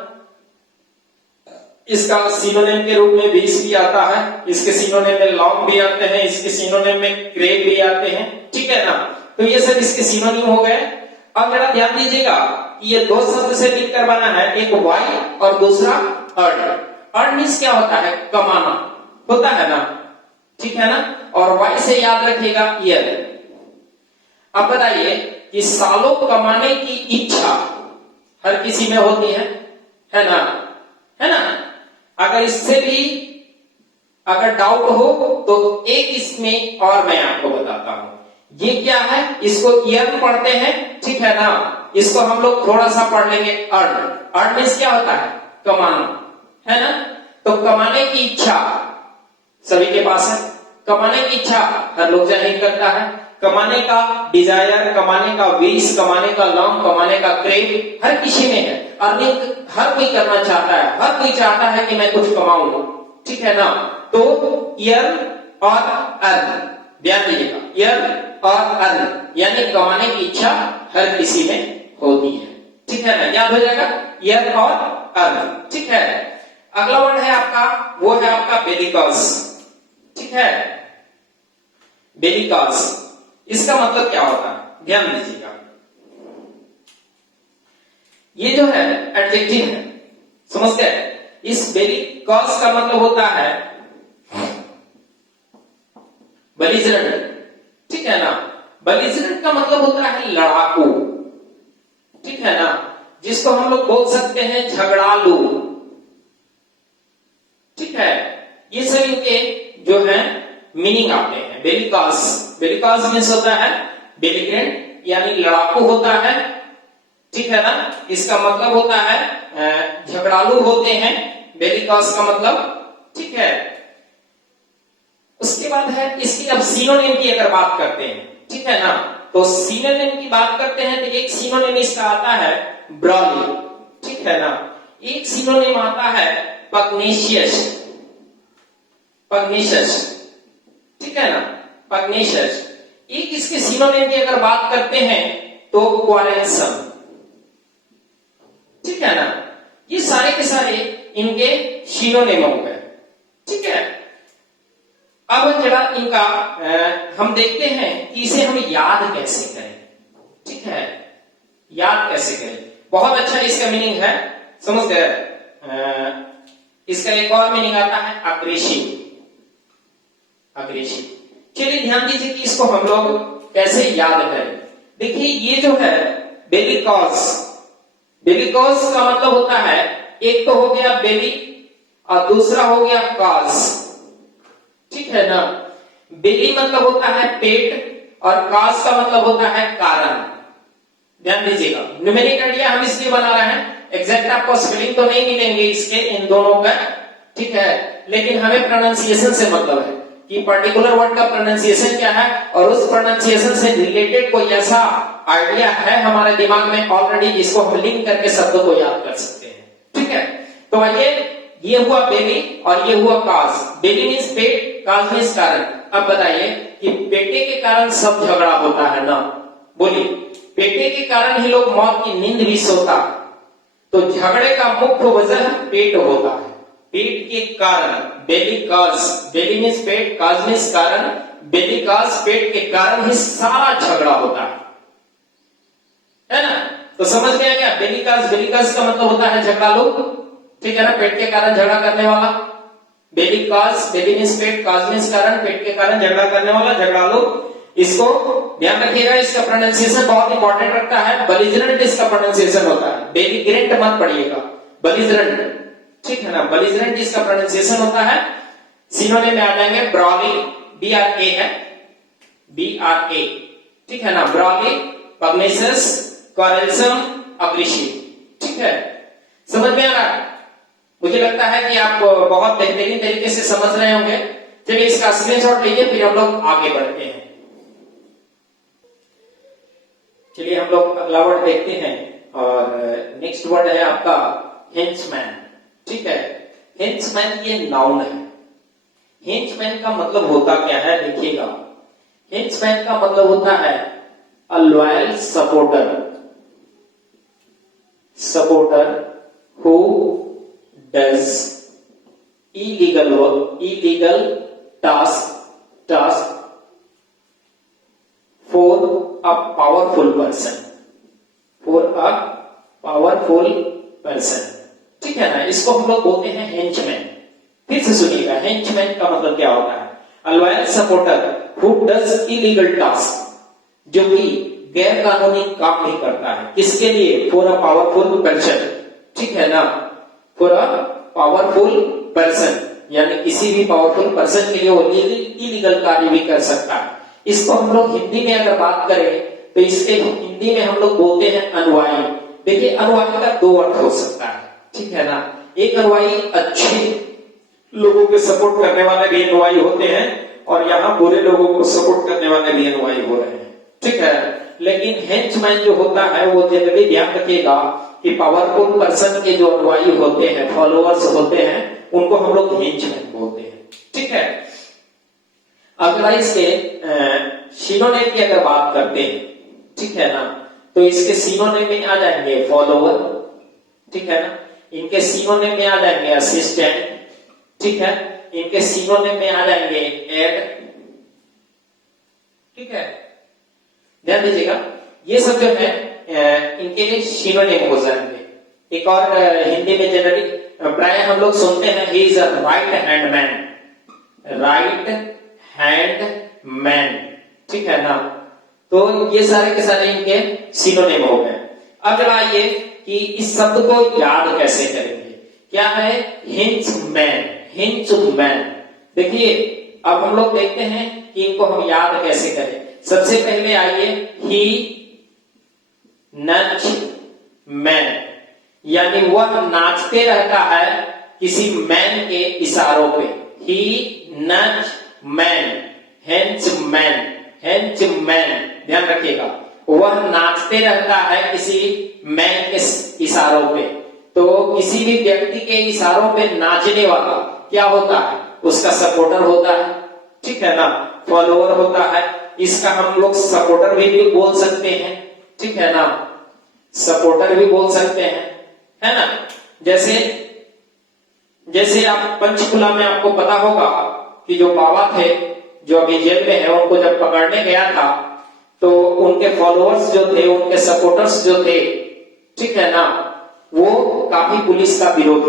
इसका सिनोनिम के रूप में विश भी आता है, इसके सिनोनिम में लॉन्ग भी आते हैं, इसके सिनोनिम में क्रेव भी आते हैं, ठीक है ना। तो ये सब इसके सिनोनिम हो गए। अब जरा ध्यान दीजिएगा, ये दो शब्द से मिलकर बना है, एक वाई और दूसरा अर्न। अर्न मीन्स क्या होता है, कमाना, होता है ना, ठीक है ना। और वाई से याद रखिएगा ईयर। अब बताइए कि सालों कमाने की इच्छा हर किसी में होती है ना, है ना। अगर इससे भी अगर डाउट हो तो एक इसमें और मैं आपको बताता हूं, ये क्या है, इसको ईयर पढ़ते हैं, ठीक है ना। इसको हम लोग थोड़ा सा पढ़ लेंगे अर्न। अर्न मीन्स क्या होता है, कमाना, है ना। तो कमाने की इच्छा सभी के पास है, कमाने की इच्छा हर लोग जाहिर करता है, कमाने का डिजायर, कमाने का विश, कमाने का लॉन्ग, कमाने का क्रेव हर किसी में है। अर्निंग हर कोई करना चाहता है, हर कोई चाहता है कि मैं कुछ कमाऊंगा, ठीक है ना। तो अर्न और अर्न, ध्यान दीजिएगा, अर्न और अर्न यानी कमाने की इच्छा हर किसी में होती है, ठीक है ना, याद हो जाएगा, अर्न और अर्न, ठीक है। अगला वर्ड है आपका, वो है आपका बेलिकॉज, ठीक है। बेलिकॉज इसका मतलब क्या होता है, ध्यान दीजिएगा। ये जो है एडजेक्टिव है, समझते हैं। इस बेलिकॉज का मतलब होता है बेलिजरेंट, ठीक है ना। बेलिजरेंट का मतलब होता है लड़ाकू, ठीक है ना, जिसको हम लोग बोल सकते हैं झगड़ालू, ठीक है। ये सभी के जो है मीनिंग आते हैं। बेलिकॉज, बेलिकॉज मीन्स होता है बेलिग्रेंट यानी लड़ाकू होता है, ठीक है ना। इसका मतलब होता है झगड़ालू होते हैं, बेलिकॉज का मतलब, ठीक है। उसके बाद है इसकी अब सिनोनिम की अगर बात करते हैं, ठीक है ना, तो सिनोनिम की बात करते हैं तो एक सिनोनिम इसका आता है ब्रॉली, ठीक है ना। एक सिनोनिम आता है पग्नेशियस, पग्नेशियस, ठीक है ना, पग्नेशियस। एक इसके सिनोनिम की अगर बात करते हैं तो क्वारेंसम, ठीक है ना। ये सारे के सारे इनके सिनोनिम हो गए, ठीक है। अब जरा इनका हम देखते हैं कि इसे हम याद कैसे करें, ठीक है, याद कैसे करें। बहुत अच्छा इसका मीनिंग है, समझ गए। इसका एक और मीनिंग आता है अग्रेसिव, अग्रेसिव। चलिए ध्यान दीजिए कि इसको हम लोग कैसे याद करें। देखिए ये जो है बेलिकॉज, बेलिकॉज का मतलब होता है, एक तो हो गया बेली और दूसरा हो गया कॉज, ठीक है ना। बेली मतलब होता है पेट और कॉज का मतलब होता है कारण। ध्यान दीजिएगा, न्यूमेरिक आइडिया हम इसलिए बना रहे हैं, एग्जैक्ट आपको स्पेलिंग तो नहीं मिलेंगे इसके इन दोनों का, ठीक है, लेकिन हमें प्रोनाउंसिएशन से मतलब है कि पर्टिकुलर वर्ड का प्रोनाउंसिएशन क्या है और उस प्रोनाउंसिएशन से रिलेटेड कोई ऐसा आइडिया है हमारे दिमाग में ऑलरेडी जिसको हम लिंक करके शब्दों को याद कर सकते हैं, ठीक है। तो ये हुआ बेबी और ये हुआ काज। बेबी मीन्स पेट, काज मीन्स कारण। अब बताइए कि पेटे के कारण सब झगड़ा होता है ना, बोलिए, पेटे के कारण ही लोग मौत की नींद भी सोता है, तो झगड़े का मुख्य वजह पेट होता है। पेट के कारण बेली काज, बेली मीन्स पेट, काज मीन्स कारण, बेली काज पेट के कारण ही सारा झगड़ा होता है ना। तो समझ गया क्या, बेली काज का मतलब होता है झगड़ालू, ठीक है ना, पेट के कारण झगड़ा करने वाला। बेली काज, बेली मीन्स पेट, काज मीन्स कारण, पेट के कारण झगड़ा करने वाला, झगड़ालू। इसको ध्यान रखिएगा, इसका प्रोनाउंसिएशन बहुत इंपॉर्टेंट रखता है। बेलिजरेंट इसका प्रोनाउंसिएशन होता है, बेलिग्रेंट मत पढ़िएगा, बेलिजरेंट, ठीक है ना। बेलिजरेंट इसका प्रोनाउंसिएशन होता है। सिनोनिम में आ जाएंगे ब्रॉली, BRA है, BRA, ठीक है ना, ब्रॉली, पग्नेशियस, क्वारेल्सम, अग्रेसिव, ठीक है। समझ में आ रहा है? मुझे लगता है कि आप बहुत बेहतरीन तरीके से समझ रहे होंगे। चलिए इसका स्क्रीनशॉट लीजिए, फिर हम लोग आगे बढ़ते हैं। चलिए हम लोग अगला वर्ड देखते हैं और नेक्स्ट वर्ड है आपका हेंचमैन, ठीक है। हेंचमैन ये नाउन है। हेंचमैन का मतलब होता क्या है, देखिएगा। हेंचमैन का मतलब होता है अ loyal supporter, supporter who does illegal work, illegal task for a powerful person, for a powerful person, ठीक है ना। इसको हम लोग बोलते हैं हेंचमैन। फिर से सुनिएगा, हेंचमैन का मतलब क्या होता है, अ loyal supporter who does illegal task, जो कि गैर कानूनी काम नहीं करता है, किसके लिए, फॉर अ पावरफुल पर्सन, ठीक है ना, फॉर अ पावरफुल पर्सन, यानी किसी भी पावरफुल पर्सन के लिए वो इलीगल कार्य भी कर सकता है। इसको हम लोग हिंदी में अगर बात करें तो इसके हिंदी में हम लोग बोलते हैं अनुयायी। देखिए अनुयायी का दो अर्थ हो सकता है, ठीक है ना। एक अनुयायी अच्छे लोगों के सपोर्ट करने वाले भी अनुयायी होते हैं और यहाँ बुरे लोगों को सपोर्ट करने वाले भी अनुयायी हो रहे हैं, ठीक है। लेकिन हेंचमैन जो होता है वो जनरली ध्यान रखिएगा कि पावरफुल पर्सन के जो अनुयायी होते हैं, फॉलोअर्स होते हैं, उनको हम लोग हेंचमैन बोलते हैं, ठीक है। अगला इसके सिनोनिम की अगर बात करते हैं, ठीक है ना, तो इसके सिनोनिम में आ जाएंगे फॉलोवर, ठीक है ना। इनके सिनोनिम में आ जाएंगे असिस्टेंट, ठीक है। इनके सिनोनिम में आ जाएंगे एड, ठीक है। ध्यान दीजिएगा, ये सब जो है इनके सिनोनिम हो जाएंगे। एक और हिंदी में जनरली प्राय हम लोग सुनते हैं he is a right hand man, right hand man, ठीक है ना। तो ये सारे के सारे इनके सिनोनिम हो गए। अगला आइए कि इस शब्द को याद कैसे करेंगे। क्या है हिंचमैन, हिंचमैन। देखिए अब हम लोग देखते हैं कि इनको हम याद कैसे करें। सबसे पहले आइए ही नच मैन, यानी वह नाचते रहता है किसी मैन के इशारों पे। ही नच मैन, हेंचमैन, हेंचमैन, ध्यान रखिएगा, वह नाचते रहता है किसी मैन के इशारों पे। तो किसी भी व्यक्ति के इशारों पे नाचने वाला क्या होता है, उसका सपोर्टर होता है, ठीक है ना, फॉलोअर होता है। इसका हम लोग सपोर्टर भी बोल सकते हैं, ठीक है ना, सपोर्टर भी बोल सकते हैं, है ना। जैसे आप पंचकुला में आपको पता होगा कि जो बाबा थे जो अभी जेल में है, उनको जब पकड़ने गया था तो उनके फॉलोअर्स जो थे, उनके सपोर्टर्स जो थे, ठीक है ना, वो काफी पुलिस का विरोध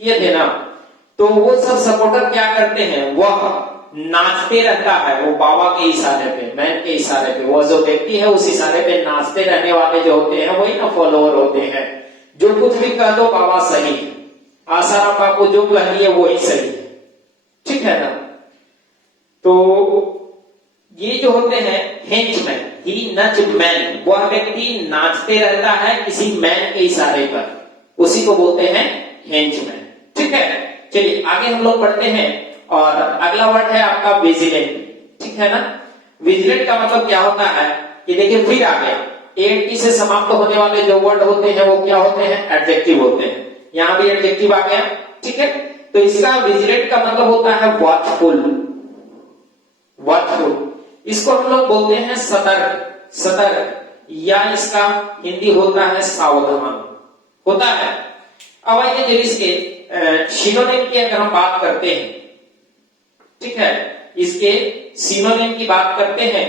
किए थे ना। तो वो सब सपोर्टर क्या करते हैं, वह नाचते रहता है, वो बाबा के इशारे पे, मैन के इशारे पे, वो जो व्यक्ति है उस इशारे पे नाचते रहने वाले जो होते हैं वही ना फॉलोअर होते हैं। जो कुछ भी कह दो बाबा सही है, आसाराम बापू जो कह दिए वही सही है, ठीक है ना। तो ये जो होते हैं हेंचमैन, ही नच मैन, वह व्यक्ति नाचते रहता है किसी मैन के इशारे पर, उसी को बोलते हैं हेंचमैन, ठीक है। चलिए आगे हम लोग पढ़ते हैं और अगला वर्ड है आपका विजिलेंट, ठीक है ना। विजिलेंट का मतलब क्या होता है कि देखिए फिर आगे एटी से समाप्त होने वाले जो वर्ड होते हैं वो क्या होते हैं, एडजेक्टिव होते हैं। यहां भी एडजेक्टिव आ गया, ठीक है। तो इसका विजिलेंट का मतलब होता है वॉचफुल, वॉचफुल। इसको हम लोग बोलते हैं सतर्क, सतर्क, या इसका हिंदी होता है सावधान, होता है। अब आइए जब इसके सिनोनिम की अगर हम बात करते हैं, ठीक है, इसके सिनोनिम की बात करते हैं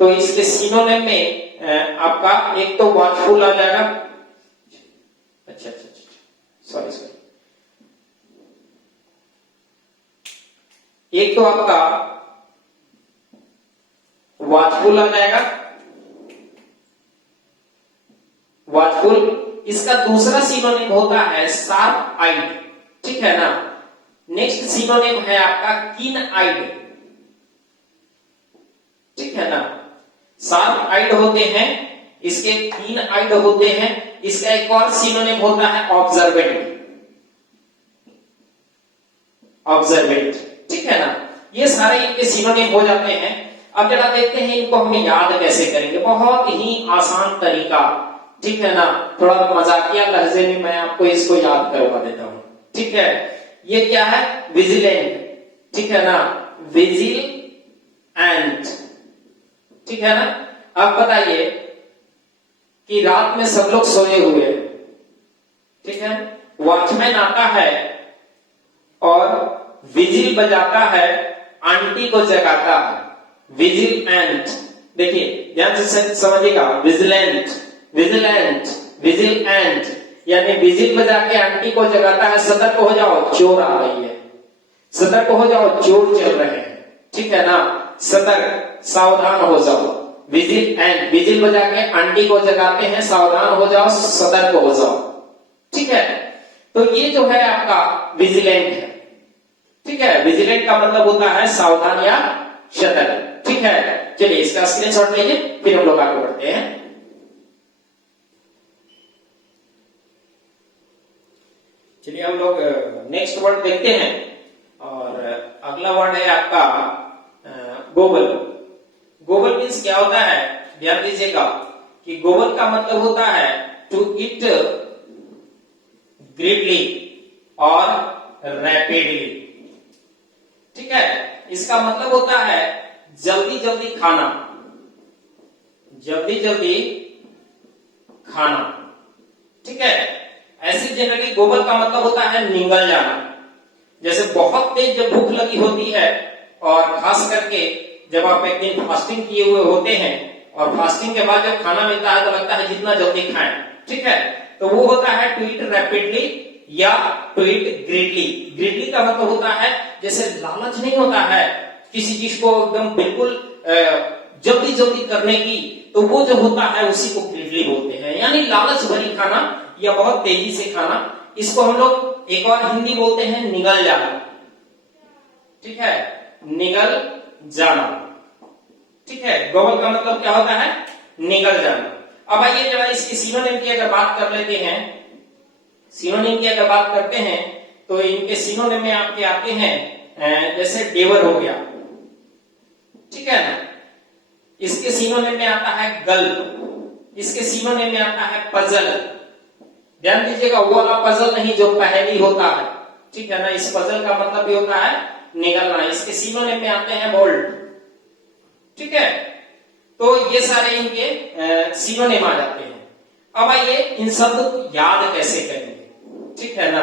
तो इसके सिनोनिम में आपका एक तो वॉचफुल आ जाएगा, अच्छा, सॉरी, एक तो आपका वॉचफुल आ जाएगा, वॉचफुल। इसका दूसरा सिनोनिम होता है शार्प आइड, ठीक है ना। नेक्स्ट सिनोनिम है आपका कीन आइड, ठीक है ना। शार्प आइड होते हैं, इसके कीन आइड होते हैं। इसका एक और सिनोनिम होता है ऑब्जर्वेंट, ऑब्जर्वेंट, ठीक है ना। ये सारे इनके सिनोनिम हो जाते हैं। अब जरा देखते हैं इनको हम याद कैसे करेंगे। बहुत ही आसान तरीका, ठीक है ना, थोड़ा मजाकिया लहजे में मैं आपको इसको याद करवा देता हूं, ठीक है। ये क्या है, विजिलेंट, ठीक है ना, विजिल एंड, ठीक है ना। अब बताइए कि रात में सब लोग सोए हुए हैं, ठीक है, वॉचमैन आता है और विजिल बजाता है, आंटी को जगाता है, विजिल एंड। देखिए ध्यान से समझिएगा, विजिलेंट, विजिलेंट, विजिल एंड, यानी विजिल बजा के आंटी को जगाता है, सतर्क हो जाओ चोर आ रही है, सतर्क हो जाओ चोर चल रहे हैं, ठीक है ना, सतर्क, सावधान हो जाओ। विजिल एंड, विजिल बजा के आंटी को जगाते हैं, सावधान हो जाओ, सतर्क हो जाओ, ठीक है। तो ये जो है आपका विजिलेंट है, ठीक है। विजिलेंट का मतलब होता है सावधान या सतर्क, ठीक है। ठीक है, चलिए इसका स्क्रीनशॉट लीजिए, फिर हम लोग आगे बढ़ते हैं। चलिए हम लोग नेक्स्ट वर्ड देखते हैं, और अगला वर्ड है आपका गोबल। गोबल मीन्स क्या होता है, ध्यान दीजिएगा कि गोबल का मतलब होता है टू ईट ग्रेटली और रैपिडली। ठीक है, इसका मतलब होता है जल्दी जल्दी खाना, जल्दी जल्दी खाना। ठीक है, ऐसे जनरली गोबल का मतलब होता है निगल जाना। जैसे बहुत तेज जब भूख लगी होती है, और खास करके जब आप एक दिन फास्टिंग किए हुए होते हैं, और फास्टिंग के बाद जब खाना मिलता है तो लगता है जितना जल्दी खाएं। ठीक है, तो वो होता है टू ईट रैपिडली या टू ईट ग्रेटली। ग्रेटली का मतलब होता है जैसे लालच नहीं होता है किसी चीज को एकदम बिल्कुल जल्दी जल्दी करने की, तो वो जो होता है उसी को ग्रेटली बोलते हैं, यानी लालच भरी खाना या बहुत तेजी से खाना। इसको हम लोग एक और हिंदी बोलते हैं निगल जाना। ठीक है, निगल जाना। ठीक है, गोबल का मतलब क्या होता है, निगल जाना। अब आइए जरा इसकी सिनोनिम की अगर बात कर लेते हैं, सिनोनिम की अगर बात करते हैं तो इनके सिनोनिम में आपके आते हैं जैसे डेवर हो गया। ठीक है ना, इसके सिनोनिम में आता है गल्प, इसके सिनोनिम में आता है पजल। ध्यान दीजिएगा, वो वाला पजल नहीं जो पहेली होता है। ठीक है ना, इस पजल का मतलब भी होता है निगलना। इसके सिनोनिम में आते हैं बोल्ट। ठीक है, तो ये सारे इनके सिनोनिम आ जाते हैं। अब आइए इन शब्द को याद कैसे करेंगे। ठीक है ना,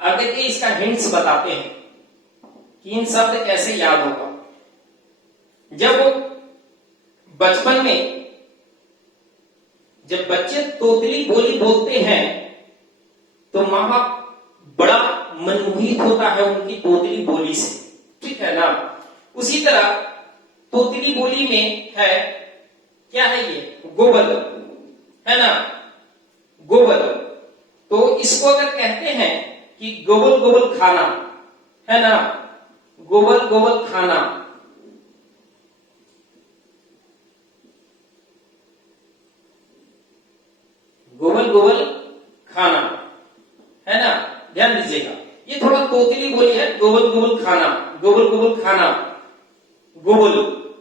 अब देखिए इसका हिंट्स बताते हैं कि इन शब्द कैसे याद होगा। जब बचपन में जब बच्चे तोतली बोली बोलते हैं तो माँ बाप बड़ा मनमोहित होता है उनकी तोतली बोली से। ठीक है ना, उसी तरह तोतली बोली में है, क्या है ये, गोबल है ना, गोबल। तो इसको अगर कहते हैं कि गोबल गोबल खाना, है ना, गोबल गोबल खाना, गोबल गोबल खाना, है ना। ध्यान दीजिएगा, ये थोड़ा तोतली बोली है, गोबल गोबल खाना, गोबल गोबल खाना, गोबल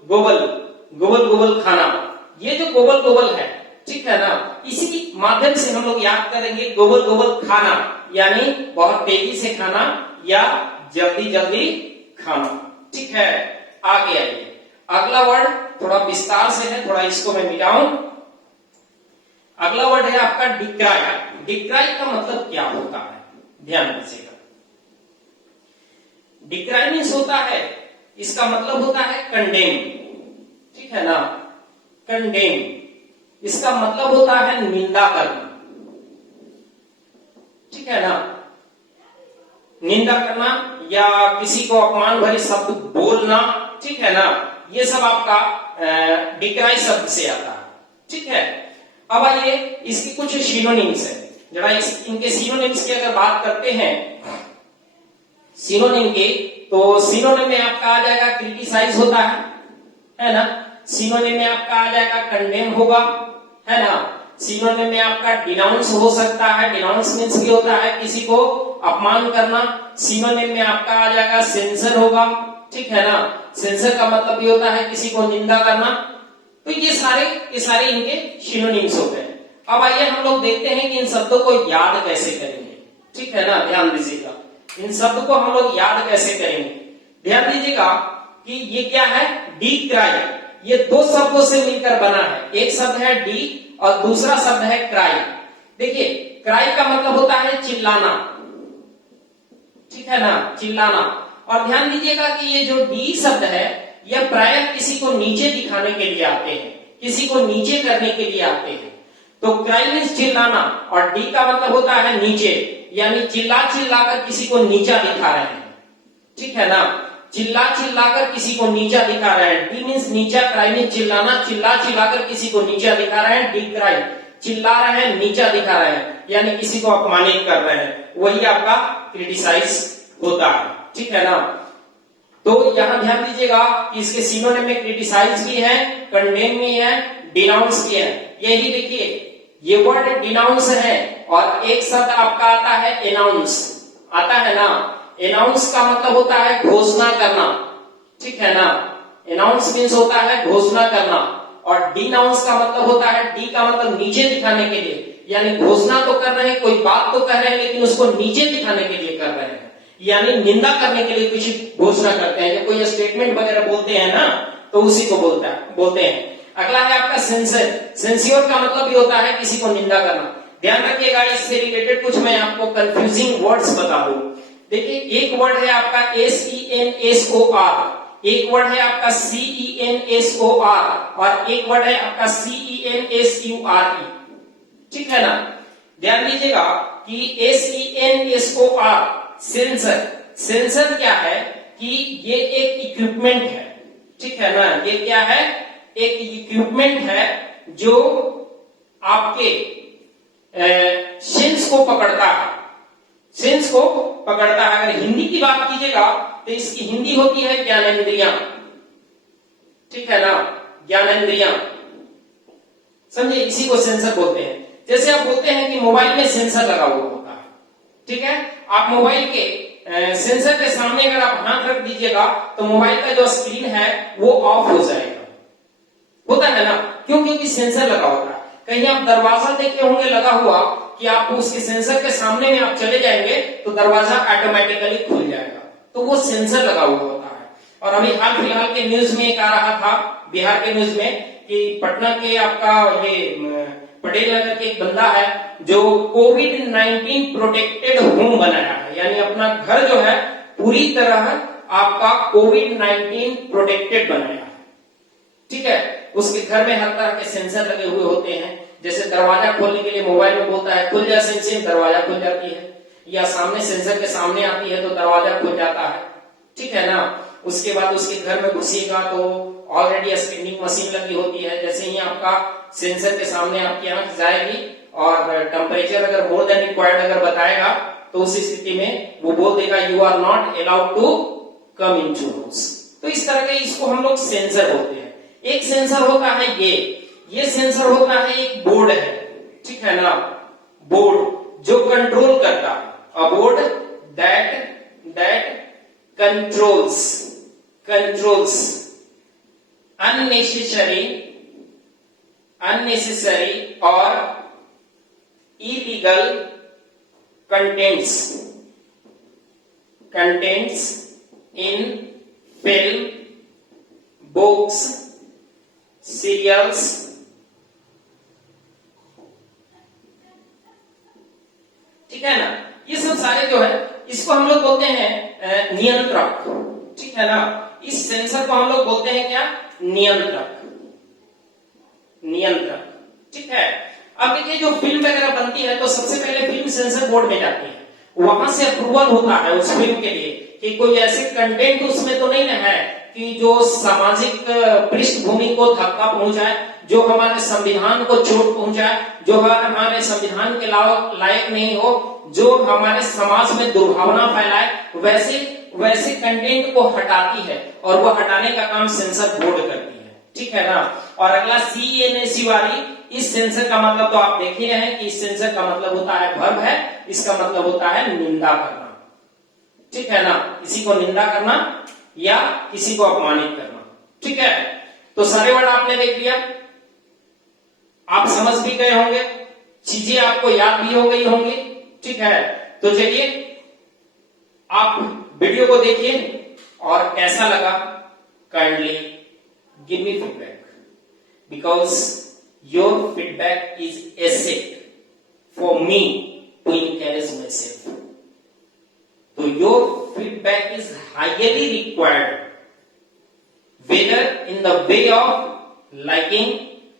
गोबल गोबल गोबल खाना। ये जो गोबल गोबल है, ठीक है ना, इसी माध्यम से हम लोग याद करेंगे गोबल गोबल खाना, यानी बहुत तेजी से खाना या जल्दी जल्दी खाना। ठीक है, आगे आइए। अगला वर्ड थोड़ा विस्तार से है, थोड़ा इसको मैं मिटाऊं। अगला वर्ड है आपका डिक्राई। डिक्राई का मतलब क्या होता है, ध्यान दीजिएगा। डिक्राई मीन्स होता है, इसका मतलब होता है कंडेम। ठीक है ना, कंडेम, इसका मतलब होता है निंदा करना। ठीक है ना, निंदा करना या किसी को अपमान भरे शब्द बोलना। ठीक है ना, ये सब आपका डिक्राई शब्द से आता है। ठीक है, अब आइए इसकी कुछ सिनोनिम्स है, जरा इनके सिनोनिम्स की अगर बात करते हैं सिनोनिम के, तो सिनोनिम में आपका आ जाएगा क्रिटिसाइज होता है ना। सिनोनिम में आपका आ जाएगा कंडेम होगा, है ना। सिनोनिम में आपका डिनाउंस हो सकता है, डिनाउंस मीन्स भी होता है किसी को अपमान करना। सिनोनिम में आपका आ जाएगा सेंसर होगा। ठीक है ना, सेंसर का मतलब भी होता है किसी को निंदा करना। तो ये सारे इनके सिनोनिम्स होते हैं। अब आइए हम लोग देखते हैं कि इन शब्दों को याद कैसे करेंगे। ठीक है ना, ध्यान दीजिएगा, इन शब्द को हम लोग याद कैसे करेंगे। ध्यान दीजिएगा कि ये क्या है, डी क्राई। ये दो शब्दों से मिलकर बना है, एक शब्द है डी और दूसरा शब्द है क्राई। देखिए, क्राई का मतलब होता है चिल्लाना। ठीक है ना, चिल्लाना। और ध्यान दीजिएगा कि ये जो डी शब्द है, यह प्रायः किसी को नीचे दिखाने के लिए आते हैं, किसी को नीचे करने के लिए आते हैं। तो क्राई मीन्स चिल्लाना, और डी का मतलब होता है नीचे, यानी चिल्ला चिल्लाकर किसी को नीचा दिखा रहे हैं। ठीक है ना, चिल्ला चिल्लाकर किसी को नीचा दिखा रहे हैं। डी मीन्स नीचा, क्राई मीन्स चिल्लाना, चिल्ला चिल्लाकर किसी को नीचा दिखा रहे हैं। डी क्राई, चिल्ला रहे हैं, नीचा दिखा रहे हैं, यानी किसी को अपमानित कर रहे हैं, वही आपका क्रिटिसाइज होता है। ठीक है ना। तो यहां ध्यान दीजिएगा कि इसके सिनोनिम में क्रिटिसाइज भी है, कंडेम भी है, डिनाउंस भी है। यही देखिए ये वर्ड डिनाउंस है और एक शब्द आपका आता है एनाउंस, आता है ना। एनाउंस का मतलब होता है घोषणा करना, ठीक है ना। एनाउंस मीन्स होता है घोषणा करना और डिनाउंस का मतलब होता है, डी का मतलब नीचे दिखाने के लिए, यानी घोषणा तो कर रहे हैं, कोई बात तो कर रहे हैं लेकिन उसको नीचे दिखाने के लिए कर रहे हैं, यानी निंदा करने के लिए कुछ घोषणा करते हैं, जब कोई स्टेटमेंट वगैरह बोलते हैं ना तो उसी को बोलते हैं। अगला है आपका सेंसर। सेंसियोर का मतलब भी होता है किसी को निंदा करना। ध्यान रखिएगा इससे रिलेटेड कुछ मैं आपको कंफ्यूजिंग वर्ड्स बता दूं। देखिए एक वर्ड है आपका SENSOR, एक वर्ड है आपका CENSOR और एक वर्ड है आपका CENSURE, ठीक है ना। ध्यान दीजिएगा कि SENSOR सेंसर, सेंसर क्या है कि ये एक इक्विपमेंट है, ठीक है ना। ये क्या है, एक इक्विपमेंट है जो आपके सेंस को पकड़ता है, सेंस को पकड़ता है। अगर हिंदी की बात कीजिएगा तो इसकी हिंदी होती है ज्ञानेंद्रियां, ठीक है ना, ज्ञानेंद्रियां, समझे, इसी को सेंसर बोलते हैं। जैसे आप बोलते हैं कि मोबाइल में सेंसर लगा हुआ होता है, ठीक है। आप मोबाइल के सेंसर के सामने अगर आप हाथ रख दीजिएगा तो मोबाइल का जो स्क्रीन है वो ऑफ हो जाएगा, होता है ना, क्यों, क्योंकि सेंसर लगा होता है। कहीं आप दरवाजा देखे होंगे लगा हुआ कि आप उसके सेंसर के सामने में आप चले जाएंगे तो दरवाजा ऑटोमेटिकली खुल जाएगा, तो वो सेंसर लगा हुआ होता है। और अभी हाल फिलहाल के न्यूज में एक आ रहा था, बिहार के न्यूज में, कि पटना के आपका ये पटेल नगर के एक बंदा है जो कोविड-19 प्रोटेक्टेड होम बनाया है, यानी अपना घर जो है पूरी तरह आपका कोविड-19 प्रोटेक्टेड बनाया है, ठीक है। उसके घर में हर तरह के सेंसर लगे हुए होते हैं, जैसे दरवाजा खोलने के लिए मोबाइल में बोलता है खुल जा सेंसर, दरवाजा खुल जाती है, या सामने सेंसर के सामने आती है तो दरवाजा खुल जाता है, ठीक है ना। उसके बाद उसके घर में घुसिएगा तो ऑलरेडी स्कैनिंग मशीन लगी होती है, जैसे ही आपका सेंसर के सामने आपकी आंख जाएगी और टेम्परेचर अगर मोर देन रिक्वायर्ड अगर बताएगा तो उस स्थिति में वो बोल देगा you are not allowed to come into house. तो इस तरह के इसको हम लोग सेंसर बोलते हैं। एक सेंसर होता है ये सेंसर होता है, एक बोर्ड है, ठीक है ना, बोर्ड जो कंट्रोल करता है, a board that controls unnecessary or illegal contents in film, books, serials, ठीक है ना। ये सब सारे जो है इसको हम लोग बोलते हैं नियंत्रक, ठीक है ना। इस सेंसर को हम लोग बोलते हैं क्या, नियंत्रक, ठीक है। अब देखिए जो फिल्म वगैरह बनती है तो सबसे पहले फिल्म सेंसर बोर्ड में जाती है, वहां से अप्रूवल होता है उस फिल्म के लिए कि कोई ऐसे कंटेंट उसमें तो नहीं है कि जो सामाजिक पृष्ठभूमि को धक्का पहुंचाए, जो हमारे संविधान को चोट पहुंचाए, जो हमारे संविधान के लायक नहीं हो, जो हमारे समाज में दुर्भावना फैलाए, वैसे कंटेंट को हटाती है और वो हटाने का काम सेंसर बोर्ड करती है, ठीक है ना। और अगला CENSURE, इस सेंसर का मतलब तो आप देख ही रहे हैं कि इस सेंसर का मतलब होता है वर्ब है, इसका मतलब होता है निंदा करना, ठीक है ना, किसी को निंदा करना या किसी को अपमानित करना, ठीक है। तो सारे वर्ड आपने देख लिया, आप समझ भी गए होंगे, चीजें आपको याद भी हो गई होंगी, ठीक है। तो चलिए आप वीडियो को देखिए और कैसा लगा kindly give me feedback, because your feedback is asset for me to encourage myself. So your feedback is highly required, whether in the way of liking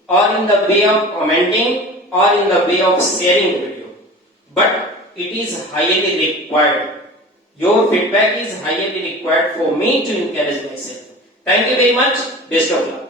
or in the way of commenting or in the way of sharing the video, but it is highly required. Your feedback is highly required for me to encourage myself. Thank you very much. Best of luck.